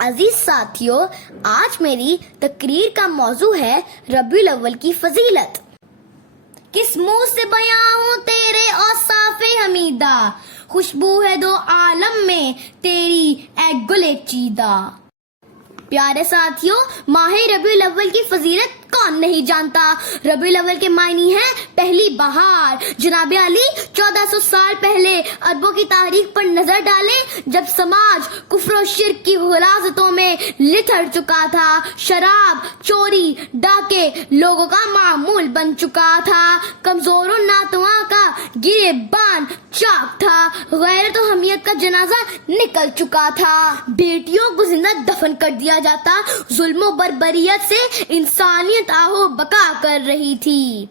عزیز ساتھیوں، آج میری تقریر کا موضوع ہے ربیع الاول کی فضیلت۔ کس منہ سے بیاں ہوں تیرے اوصاف حمیدہ، خوشبو ہے دو عالم میں تیری اے گل چیدہ۔ پیارے ساتھیوں، ماہ ربیع الاول کی فضیلت کون نہیں جانتا۔ ربیع الاول کے معنی ہے پہلی بہار۔ جناب علی 1400 سال پہلے عربوں کی تاریخ پر نظر ڈالیں، جب سماج کفر و شرک کی غلاظتوں میں لتھڑ چکا تھا، شراب، چوری، ڈاکے لوگوں کا معمول بن چکا تھا، کمزور و ناتواں کا گریبان چاک تھا، غیرت و حمیت کا جنازہ نکل چکا تھا، بیٹیوں کو زندہ دفن کر دیا جاتا، ظلم و بربریت سے انسانیت آہو بقا کر رہی تھی۔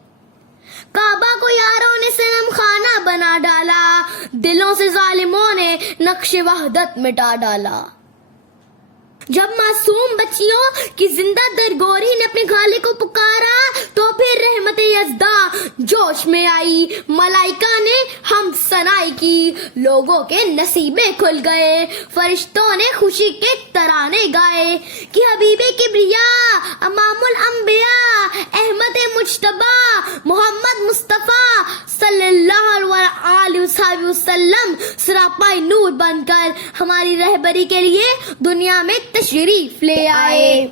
کعبہ کو یاروں نے صنم خانہ بنا ڈالا، دلوں سے ظالموں نے نقش وحدت مٹا ڈالا۔ جب معصوم بچیوں کی زندہ درگوری نے اپنے خالق کو پکارا تو پھر رحمت یزداں جوش میں آئی، ملائکہ نے ہم ثنائی کی، لوگوں کے نصیبے کھل گئے، فرشتوں نے خوشی کے ترانے گائے کہ حبیب کبریاء امام الانبیاء احمد مجتبی محمد مصطفیٰ صلی اللہ علیہ وسلم سراپائی نور بن کر ہماری رہبری کے لیے دنیا میں تشریف لے آئے۔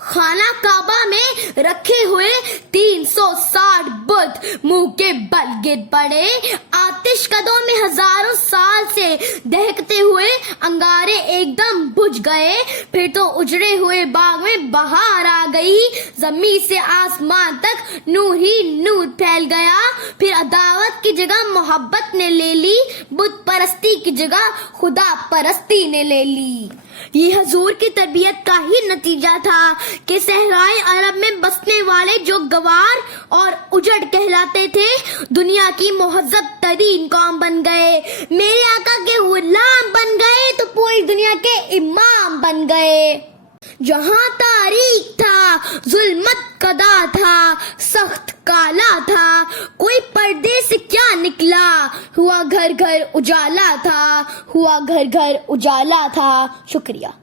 خانہ کعبہ میں رکھے ہوئے 360 بت منہ کے بل گر پڑے، آتش کدوں میں ہزاروں سال سے دہکتے ہوئے انگارے ایک دم بجھ گئے، پھر تو اجڑے ہوئے باغ میں بہار آ گئی، زمین سے آسمان تک نور ہی نور پھیل گیا، پھر عداوت کی جگہ محبت نے لے لی، بت پرستی کی جگہ خدا پرستی نے لے لی۔ یہ حضور کی تربیت کا ہی نتیجہ تھا کہ صحرائے عرب میں بسنے والے جو گوار اور اجڑ کہلاتے تھے، دنیا کی مہذب ترین قوم بن گئے، میرے آقا کے غلام بن گئے تو پوری دنیا کے امام بن گئے۔ جہاں تاریک تھا، ظلمت قدا تھا، سخت کالا تھا، کوئی پردے سے کیا نکلا، ہوا گھر گھر اجالا تھا، ہوا گھر گھر اجالا تھا۔ شکریہ۔